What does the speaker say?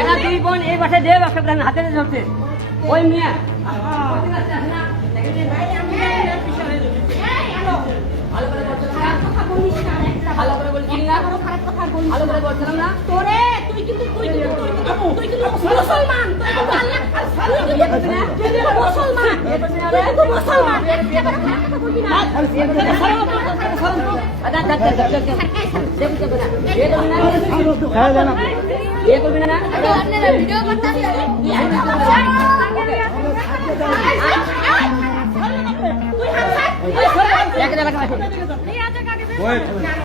এরা দুই বোন এই বাসায় দেব একটা হাতে ধরছে ওই মিয়া ভালো করে বলছিস না ভালো করে বলছিলাম না তোরে তুই কিন্তু মুসলমান তুই কিন্তু মুসলমান ভিডিও করতে